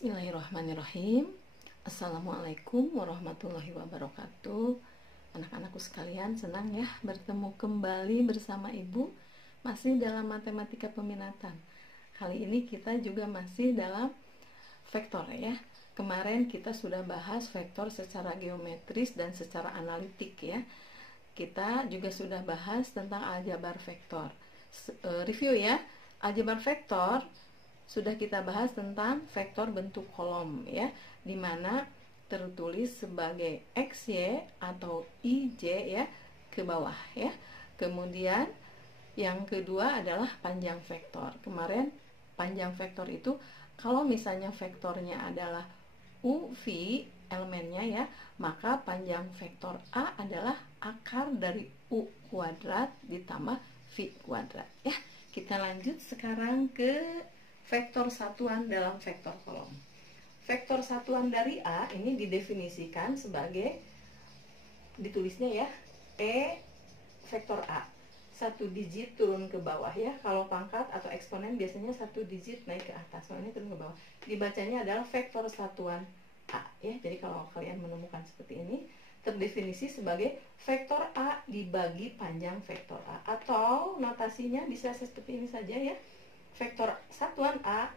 Bismillahirrahmanirrahim. Assalamualaikum warahmatullahi wabarakatuh. Anak-anakku sekalian, senang ya bertemu kembali bersama Ibu masih dalam matematika peminatan. Kali ini kita juga masih dalam vektor ya. Kemarin kita sudah bahas vektor secara geometris dan secara analitik ya. Kita juga sudah bahas tentang aljabar vektor. Review ya, aljabar vektor sudah kita bahas tentang vektor bentuk kolom ya, dimana tertulis sebagai XY atau IJ ya ke bawah ya. Kemudian yang kedua adalah panjang vektor. Kemarin panjang vektor itu kalau misalnya vektornya adalah UV elemennya ya, maka panjang vektor A adalah akar dari U kuadrat ditambah V kuadrat ya. Kita lanjut sekarang ke vektor satuan dalam vektor kolom. Vektor satuan dari A ini didefinisikan sebagai, ditulisnya ya, E vektor A. Satu digit turun ke bawah ya. Kalau pangkat atau eksponen biasanya satu digit naik ke atas, soalnya turun ke bawah. Dibacanya adalah vektor satuan A ya. Jadi kalau kalian menemukan seperti ini, terdefinisi sebagai vektor A dibagi panjang vektor A. Atau notasinya bisa seperti ini saja ya. Vektor satuan A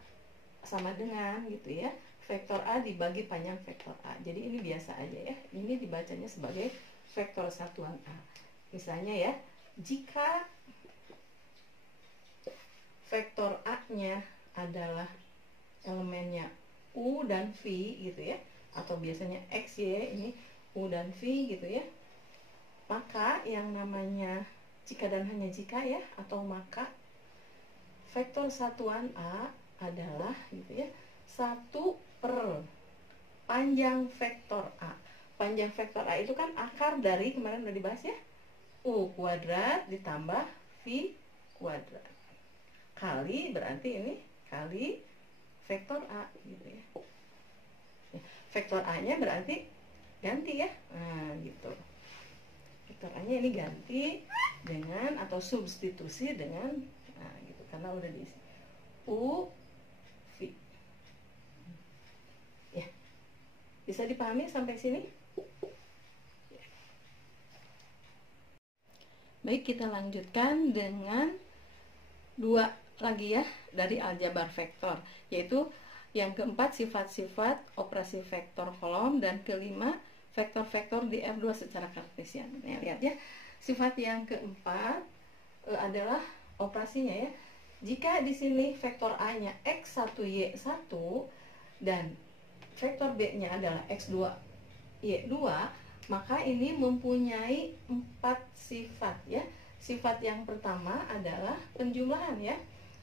sama dengan gitu ya, vektor A dibagi panjang vektor A. Jadi ini biasa aja ya. Ini dibacanya sebagai vektor satuan A. Misalnya ya, jika vektor A-nya adalah elemennya U dan V gitu ya, atau biasanya X, Y, ini U dan V gitu ya, maka yang namanya jika dan hanya jika ya, atau maka vektor satuan A adalah gitu ya, 1 per panjang vektor A. Panjang vektor A itu kan akar dari, kemarin udah dibahas ya, U kuadrat ditambah V kuadrat. Kali, berarti ini kali vektor A gitu ya. Vektor A-nya berarti ganti ya. Nah, gitu. Vektor A-nya ini ganti dengan atau substitusi dengan, nah gitu, karena udah diisi U V ya. Bisa dipahami sampai sini? Baik, kita lanjutkan dengan dua lagi ya dari aljabar vektor, yaitu yang keempat sifat-sifat operasi vektor kolom, dan kelima vektor-vektor di R2 secara kartesian. Nah, lihat ya, sifat yang keempat adalah operasinya ya. Jika di sini vektor A-nya X1Y1 dan vektor B-nya adalah X2Y2, maka ini mempunyai 4 sifat ya. Sifat yang pertama adalah penjumlahan ya.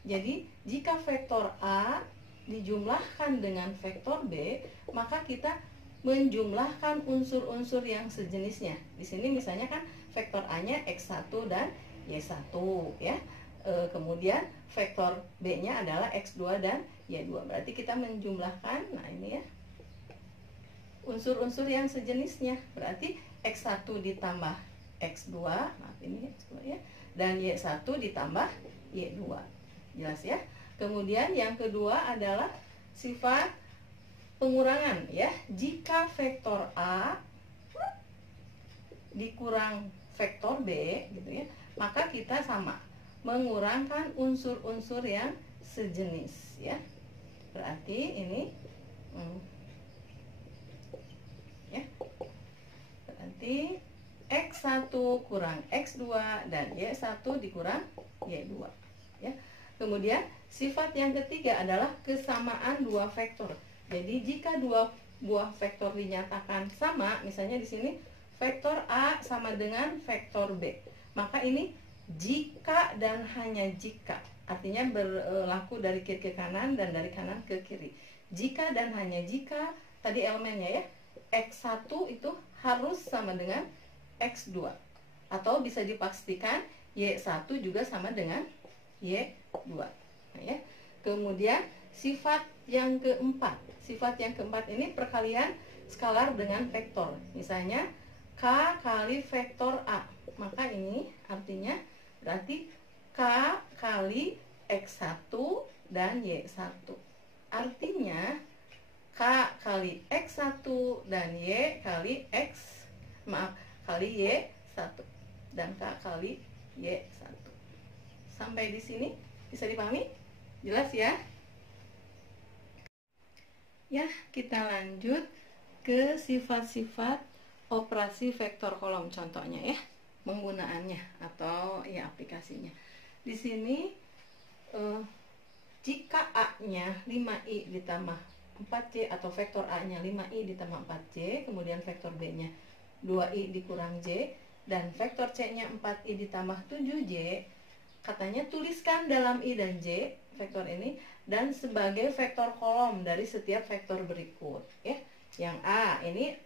Jadi jika vektor A dijumlahkan dengan vektor B, maka kita menjumlahkan unsur-unsur yang sejenisnya. Di sini misalnya kan vektor A-nya X1 dan Y1 ya. Kemudian vektor B-nya adalah X2 dan Y2. Berarti kita menjumlahkan, nah ini ya, unsur-unsur yang sejenisnya. Berarti X1 ditambah X2, maaf ini X2 ya, dan Y1 ditambah Y2. Jelas ya? Kemudian yang kedua adalah sifat pengurangan ya. Jika vektor A dikurang vektor B gitu ya, maka kita sama mengurangkan unsur-unsur yang sejenis ya. Berarti ini ya, berarti X1 kurang X2 dan Y1 dikurang Y2 ya. Kemudian sifat yang ketiga adalah kesamaan dua vektor. Jadi jika dua buah vektor dinyatakan sama, misalnya di sini vektor A sama dengan vektor B, maka ini jika dan hanya jika, artinya berlaku dari kiri ke kanan dan dari kanan ke kiri. Jika dan hanya jika, tadi elemennya ya, X1 itu harus sama dengan X2, atau bisa dipastikan Y1 juga sama dengan Y2 nah, ya. Kemudian sifat yang keempat, sifat yang keempat ini perkalian skalar dengan vektor. Misalnya K kali vektor A, maka ini artinya berarti K kali X1 dan Y1. Artinya kali X1 dan Y kali kali Y1 dan K kali Y1. Sampai di sini bisa dipahami? Jelas ya? Ya, kita lanjut ke sifat-sifat operasi vektor kolom contohnya ya, penggunaannya atau ya aplikasinya. Di sini jika A-nya 5i ditambah 4c atau vektor A-nya 5i ditambah 4c, kemudian vektor B-nya 2i dikurang j dan vektor C-nya 4i ditambah 7j, katanya tuliskan dalam i dan j vektor ini dan sebagai vektor kolom dari setiap vektor berikut ya. Yang A ini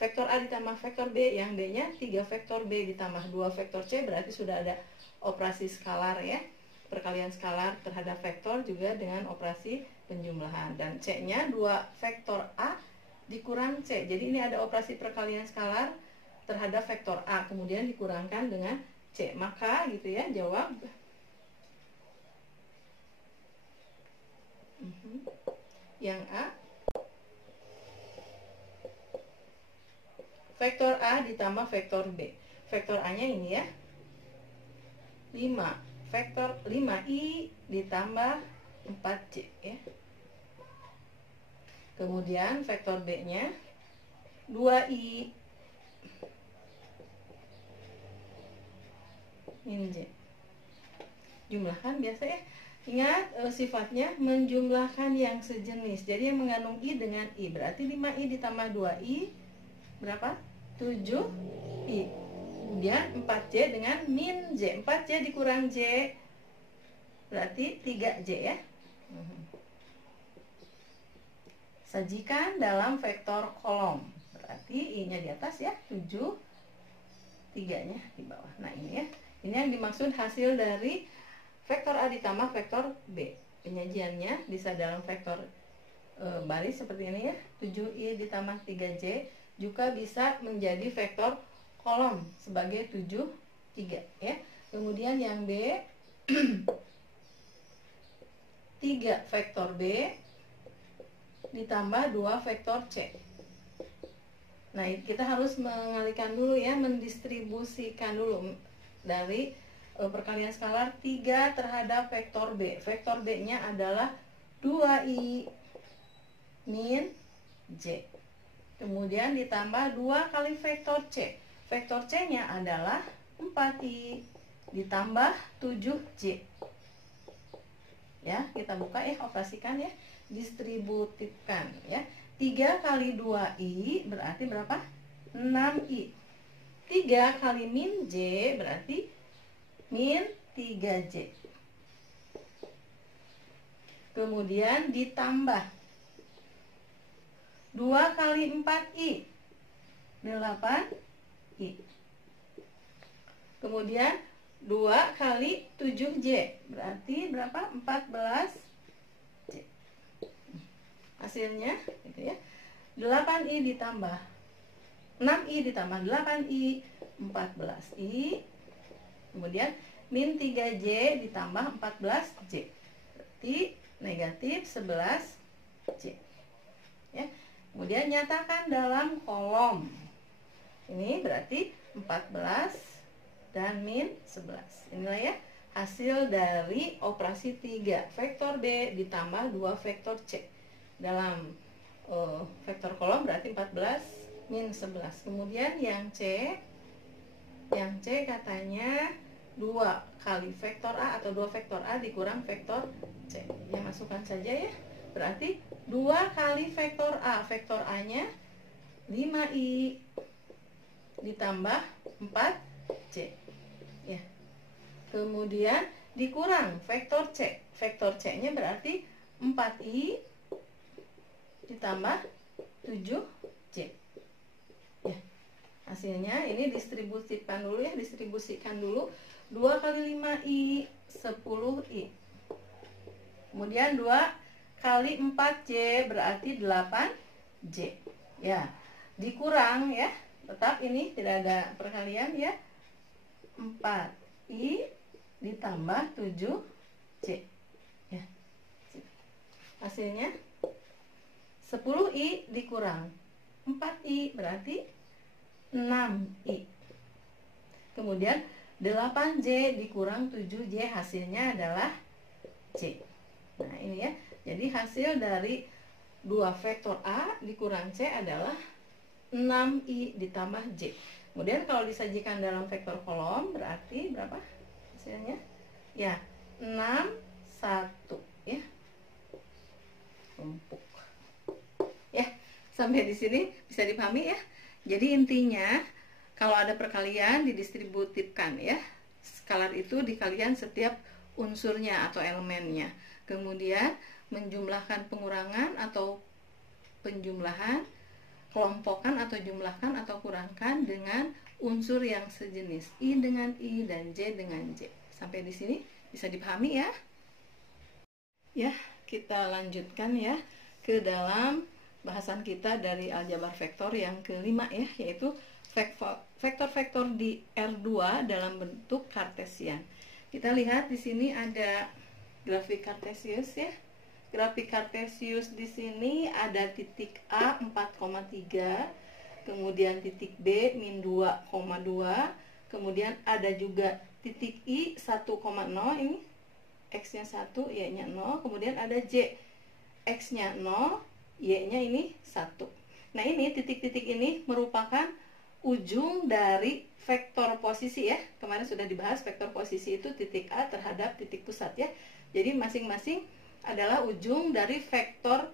vektor A ditambah vektor B, yang B-nya 3 vektor B ditambah 2 vektor C, berarti sudah ada operasi skalar ya, perkalian skalar terhadap vektor juga dengan operasi penjumlahan. Dan C-nya 2 vektor A dikurang C, jadi ini ada operasi perkalian skalar terhadap vektor A kemudian dikurangkan dengan C, maka gitu ya, jawab yang A. Vektor A ditambah vektor B. Vektor A-nya ini ya, 5. Vektor 5i ditambah 4c ya. Kemudian vektor B-nya 2i min j. Jumlahkan biasa ya. Ingat sifatnya menjumlahkan yang sejenis. Jadi yang mengandung i dengan i, berarti 5i ditambah 2i berapa? 7i. Kemudian 4c dengan min j. 4c dikurang j berarti 3j ya. Sajikan dalam vektor kolom. Berarti i-nya di atas ya, 7, 3-nya di bawah. Nah ini ya. Ini yang dimaksud hasil dari vektor A ditambah vektor B. Penyajiannya bisa dalam vektor baris seperti ini ya, 7i ditambah 3j, juga bisa menjadi vektor kolom sebagai 7, 3 ya. Kemudian yang B 3 vektor B ditambah 2 vektor C. Nah kita harus mengalihkan dulu ya, mendistribusikan dulu dari perkalian skalar 3 terhadap vektor B. Vektor B-nya adalah 2i min j. Kemudian ditambah 2 kali vektor C. Vektor C-nya adalah 4i ditambah 7j. Ya, kita buka ya, operasikan ya, distributifkan ya. 3 kali 2i berarti berapa? 6i. 3 kali min j berarti min 3j. Kemudian ditambah 2 kali 4i 8i. Kemudian 2 kali 7j berarti berapa? 14j. Hasilnya gitu ya. 8i ditambah 6i ditambah 8i 14i. Kemudian min 3j ditambah 14j berarti negatif 11j ya. Kemudian nyatakan dalam kolom. Ini berarti 14 dan min 11. Inilah ya hasil dari operasi 3 vektor B ditambah 2 vektor C. Dalam vektor kolom berarti 14 min 11. Kemudian yang C katanya 2 kali vektor A atau 2 vektor A dikurang vektor C. Ya masukkan saja ya. Berarti 2 kali vektor A. Vektor A-nya 5i ditambah 4c. Ya. Kemudian dikurang vektor C. Vektor C-nya berarti 4i ditambah 7c. Ya. Hasilnya ini distribusikan dulu ya, distribusikan dulu. 2 kali 5i 10i. Kemudian 2 kali 4j berarti 8j. Ya. Dikurang ya. Tetap ini tidak ada perkalian ya. 4i ditambah 7c. Ya. Hasilnya 10i dikurang 4i berarti 6i. Kemudian 8j dikurang 7j hasilnya adalah c. Nah ini ya, jadi hasil dari 2 vektor A dikurang C adalah 6i ditambah J. Kemudian kalau disajikan dalam vektor kolom berarti berapa hasilnya? Ya, 6, 1 ya. Tumpuk. Ya, sampai di sini bisa dipahami ya. Jadi intinya kalau ada perkalian didistributifkan ya. Skalar itu dikalikan setiap unsurnya atau elemennya. Kemudian menjumlahkan pengurangan atau penjumlahan, kelompokkan atau jumlahkan atau kurangkan dengan unsur yang sejenis, I dengan I dan J dengan J. Sampai di sini bisa dipahami ya. Ya, kita lanjutkan ya ke dalam bahasan kita dari aljabar vektor yang kelima ya, yaitu vektor-vektor di R2 dalam bentuk kartesian. Kita lihat di sini ada grafik kartesius ya. Grafik kartesius di sini ada titik A 4,3, kemudian titik B min 2,2, kemudian ada juga titik I 1,0, ini X-nya 1, Y-nya 0, kemudian ada J, X-nya 0, Y-nya ini 1. Nah ini titik-titik ini merupakan ujung dari vektor posisi ya. Kemarin sudah dibahas vektor posisi itu titik A terhadap titik pusat ya. Jadi masing-masing adalah ujung dari vektor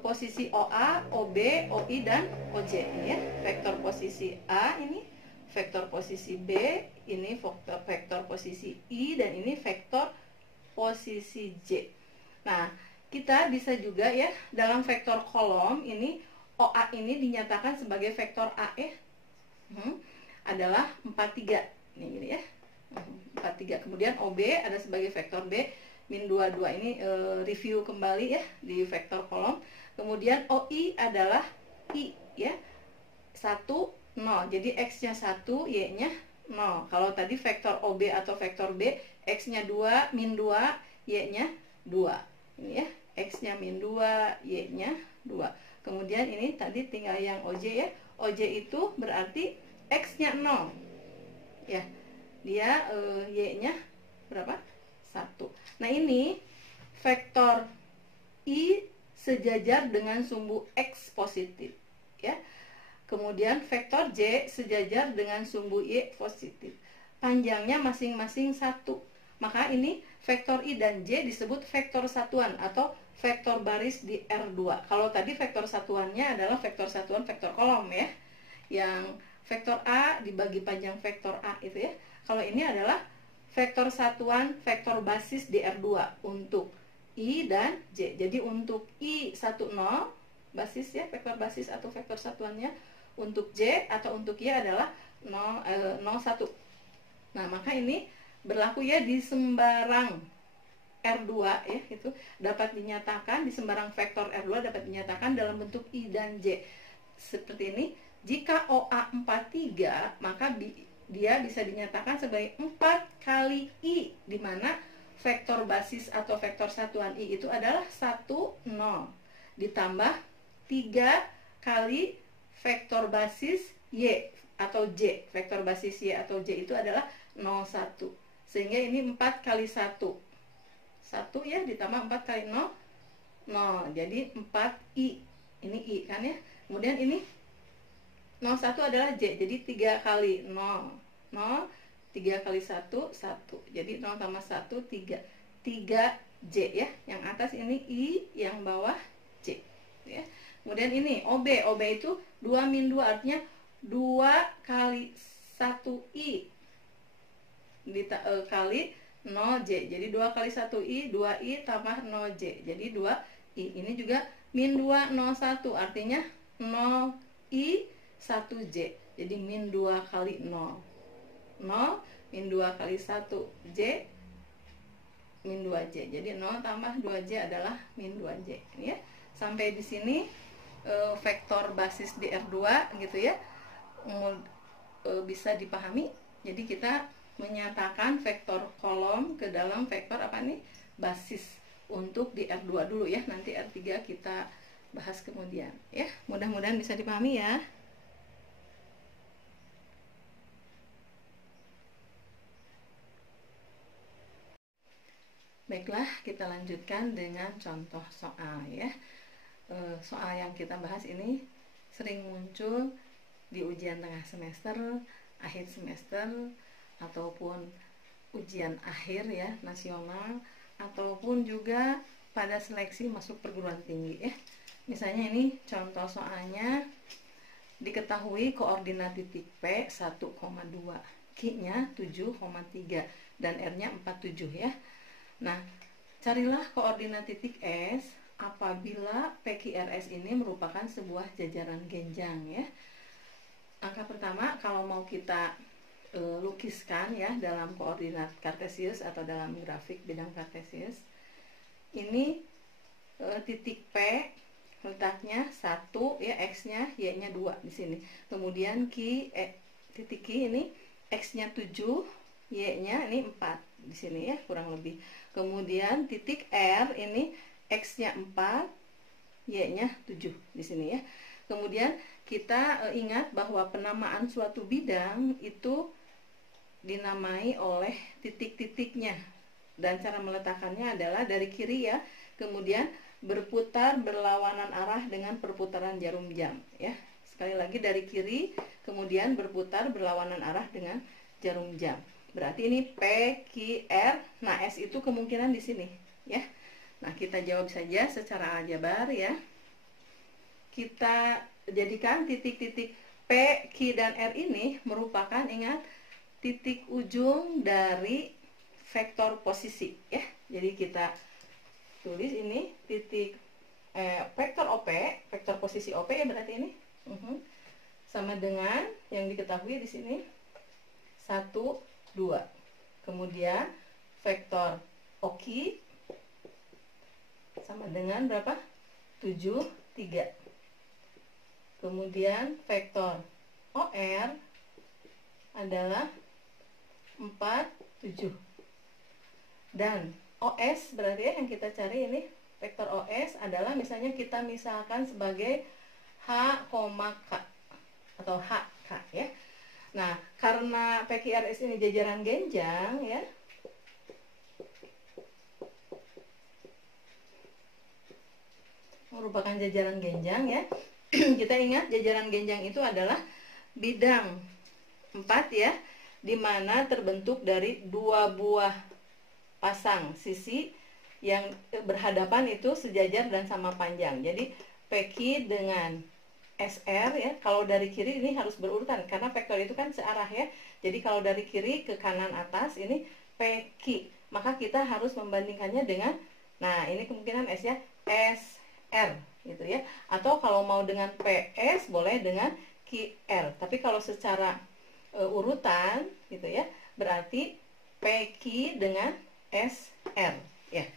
posisi OA, OB, OI, dan OJ ini ya. Vektor posisi A ini, vektor posisi B ini, vektor posisi I, dan ini vektor posisi J. Nah, kita bisa juga ya dalam vektor kolom ini OA ini dinyatakan sebagai vektor A ya. Adalah 43 ini gini ya. 43. Kemudian OB ada sebagai vektor B min 22 ini review kembali ya di vektor kolom. Kemudian OI adalah I ya. 1 0. Jadi X-nya 1, Y-nya 0. Kalau tadi vektor OB atau vektor B, X-nya 2, min 2, Y-nya 2. Ini ya, X-nya min 2, Y-nya 2. Kemudian ini tadi tinggal yang OJ ya. OJ itu berarti X-nya 0 ya, dia Y-nya berapa? 1. Nah ini vektor I sejajar dengan sumbu X positif ya. Kemudian vektor J sejajar dengan sumbu Y positif. Panjangnya masing-masing 1. Maka ini vektor I dan J disebut vektor satuan atau vektor baris di R2. Kalau tadi vektor satuannya adalah vektor satuan vektor kolom ya. Yang vektor A dibagi panjang vektor A itu ya. Kalau ini adalah vektor satuan vektor basis di R2 untuk I dan J. Jadi untuk I 10 basis ya, vektor basis atau vektor satuannya. Untuk J atau untuk Y adalah 01. Nah, maka ini berlaku ya di sembarang R2 ya, itu dapat dinyatakan di sembarang vektor R2 dapat dinyatakan dalam bentuk I dan J. Seperti ini. Jika OA 43, maka dia bisa dinyatakan sebagai 4 kali I, di mana vektor basis atau vektor satuan I itu adalah 1, 0 ditambah 3 kali vektor basis Y atau J. Vektor basis Y atau J itu adalah 0, 1. Sehingga ini 4 kali 1. 1 ya ditambah 4 kali 0, 0. Jadi 4I. Ini I kan ya. Kemudian ini 01 adalah J. Jadi 3 kali 0. 0, 3 kali 1, 1. Jadi 0 tambah 1, 3. 3J ya. Yang atas ini I, yang bawah J. Ya. Kemudian ini OB. OB itu 2 min 2 artinya 2 kali 1I kali 0J. Jadi 2 kali 1I, 2I tambah 0J. Jadi 2I. Ini juga min 2, 01. Artinya 0I, 1J. Jadi min 2 kali 0. 0 min 2 kali 1J min 2J. Jadi 0 tambah 2J adalah min 2J. Ini ya. Sampai di sini vektor basis di R2 gitu ya. Bisa dipahami. Jadi kita menyatakan vektor kolom ke dalam vektor apa nih? Basis untuk di R2 dulu ya. Nanti R3 kita bahas kemudian ya. Mudah-mudahan bisa dipahami ya. Baiklah, kita lanjutkan dengan contoh soal ya. Soal yang kita bahas ini sering muncul di ujian tengah semester, akhir semester, ataupun ujian akhir ya, nasional, ataupun juga pada seleksi masuk perguruan tinggi ya. Misalnya ini contoh soalnya, diketahui koordinat titik P 1,2, Q-nya 7,3 dan R-nya 47 ya. Nah, carilah koordinat titik S apabila PQRS ini merupakan sebuah jajaran genjang ya. Angka pertama, kalau mau kita lukiskan ya dalam koordinat kartesius atau dalam grafik bidang kartesius, ini titik P letaknya 1 ya, X-nya, Y-nya 2 di sini. Kemudian titik Q ini X-nya 7, Y-nya ini 4 di sini ya, kurang lebih. Kemudian titik R ini X-nya 4, Y-nya 7 di sini ya. Kemudian kita ingat bahwa penamaan suatu bidang itu dinamai oleh titik-titiknya, dan cara meletakkannya adalah dari kiri ya, kemudian berputar berlawanan arah dengan perputaran jarum jam ya. Sekali lagi dari kiri, kemudian berputar berlawanan arah dengan jarum jam. Berarti ini P, Q, R. Nah, S itu kemungkinan di sini ya. Nah, kita jawab saja secara aljabar ya. Kita jadikan titik-titik P, Q, dan R ini merupakan, ingat, titik ujung dari vektor posisi ya. Jadi kita tulis ini titik vektor OP, vektor posisi OP ya, berarti ini sama dengan yang diketahui di sini 1, 2. Kemudian vektor OQ sama dengan berapa? 7, 3. Kemudian vektor OR adalah 4, 7. Dan OS berarti ya, yang kita cari ini vektor OS adalah misalnya kita misalkan sebagai H, K atau HK ya. Nah, karena PQRS ini jajaran genjang ya, merupakan jajaran genjang ya. Kita ingat jajaran genjang itu adalah bidang 4 ya, dimana terbentuk dari 2 buah pasang sisi yang berhadapan itu sejajar dan sama panjang. Jadi PQ dengan SR ya, kalau dari kiri ini harus berurutan karena vektor itu kan searah ya. Jadi kalau dari kiri ke kanan atas ini PQ, maka kita harus membandingkannya dengan, nah ini kemungkinan S ya, SR gitu ya. Atau kalau mau dengan PS boleh dengan QL. Tapi kalau secara urutan gitu ya, berarti PQ dengan SR ya.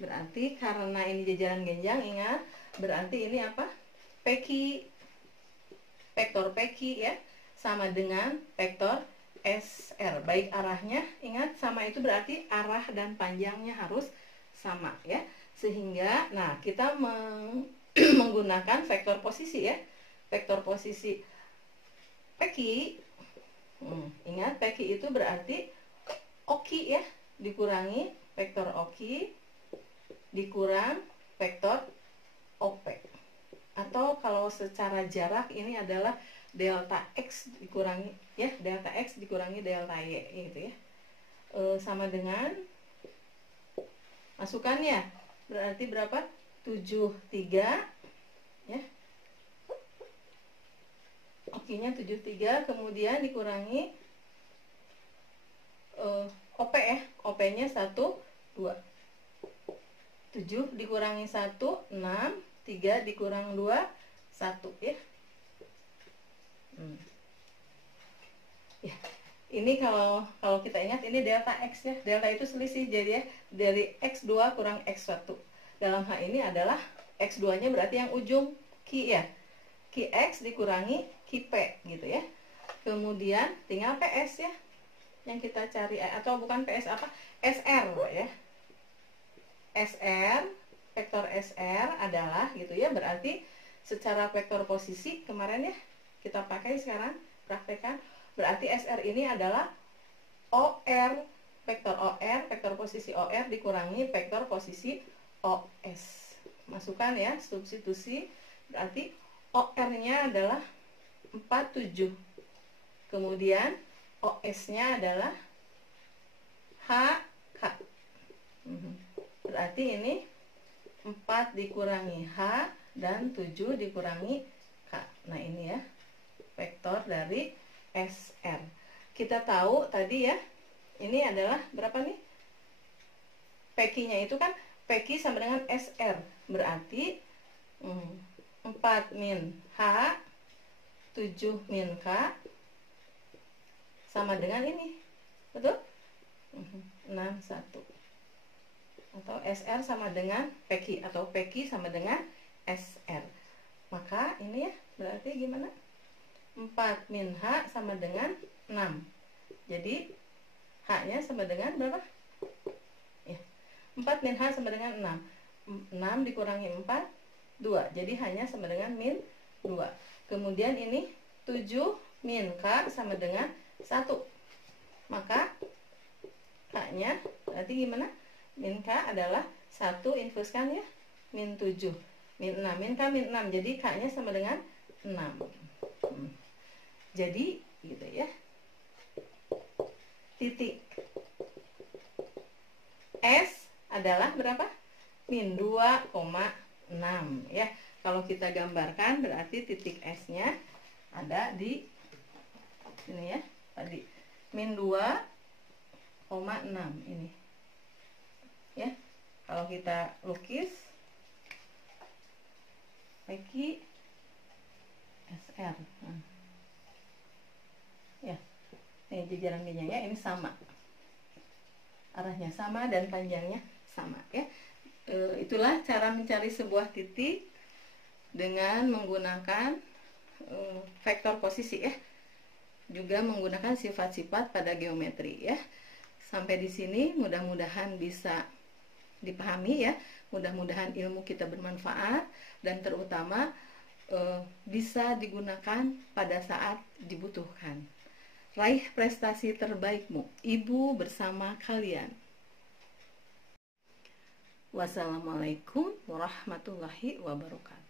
Berarti karena ini jajaran genjang, ingat, berarti ini apa? PQ, vektor PQ ya, sama dengan vektor SR. Baik arahnya, ingat, sama itu berarti arah dan panjangnya harus sama ya. Sehingga, nah, kita menggunakan vektor posisi ya. Vektor posisi PQ, ingat, PQ itu berarti OQ ya, dikurangi vektor OQ dikurang vektor OP. Atau kalau secara jarak ini adalah delta X dikurangi ya, delta X dikurangi delta Y gitu ya. Sama dengan, masukannya berarti berapa? 73 ya. OQ-nya 73, kemudian dikurangi OP ya. OP-nya 1, 2. 7 dikurangi 1, 6. 3 dikurang 2, 1 ya. Ya. Ini kalau kita ingat ini delta X ya. Delta itu selisih, jadi ya dari X2 kurang X1. Dalam hal ini adalah X2-nya berarti yang ujung Q ya. QX dikurangi QP gitu ya. Kemudian tinggal PS ya. Yang kita cari, atau bukan PS apa? SR ya. SR vektor SR adalah gitu ya, berarti secara vektor posisi kemarin ya kita pakai sekarang praktekkan, berarti SR ini adalah OR, vektor posisi OR dikurangi vektor posisi OS. Masukkan ya, substitusi, berarti OR-nya adalah 47. Kemudian OS-nya adalah HK. Berarti ini 4 dikurangi H dan 7 dikurangi K. Nah ini ya, vektor dari SR. Kita tahu tadi ya, ini adalah berapa nih? PQ-nya itu kan, PQ sama dengan SR. Berarti 4 min H, 7 min K sama dengan ini. Betul? 61. Atau SR sama dengan PQ, atau PQ sama dengan SR. Maka ini ya, berarti gimana? 4 min H sama dengan 6. Jadi H-nya sama dengan berapa? Ya, 4 min H sama dengan 6. 6 dikurangi 4, 2. Jadi H-nya sama dengan min 2. Kemudian ini 7 min K sama dengan 1. Maka K-nya berarti gimana? Min K adalah 1 infuskan ya, min 7. Min 6, min K min 6. Jadi K-nya sama dengan 6. Jadi gitu ya. Titik S adalah berapa? Min 2,6 ya. Kalau kita gambarkan berarti titik S-nya ada di sini ya. Tadi min 2,6 ini. Ya. Kalau kita lukis PQ SR. Ya. Nih jajaran B-nya ya, ini sama. Arahnya sama dan panjangnya sama ya. Itulah cara mencari sebuah titik dengan menggunakan vektor posisi ya. Juga menggunakan sifat-sifat pada geometri ya. Sampai di sini mudah-mudahan bisa dipahami ya. Mudah-mudahan ilmu kita bermanfaat dan terutama bisa digunakan pada saat dibutuhkan. Raih prestasi terbaikmu, Ibu bersama kalian. Wassalamualaikum warahmatullahi wabarakatuh.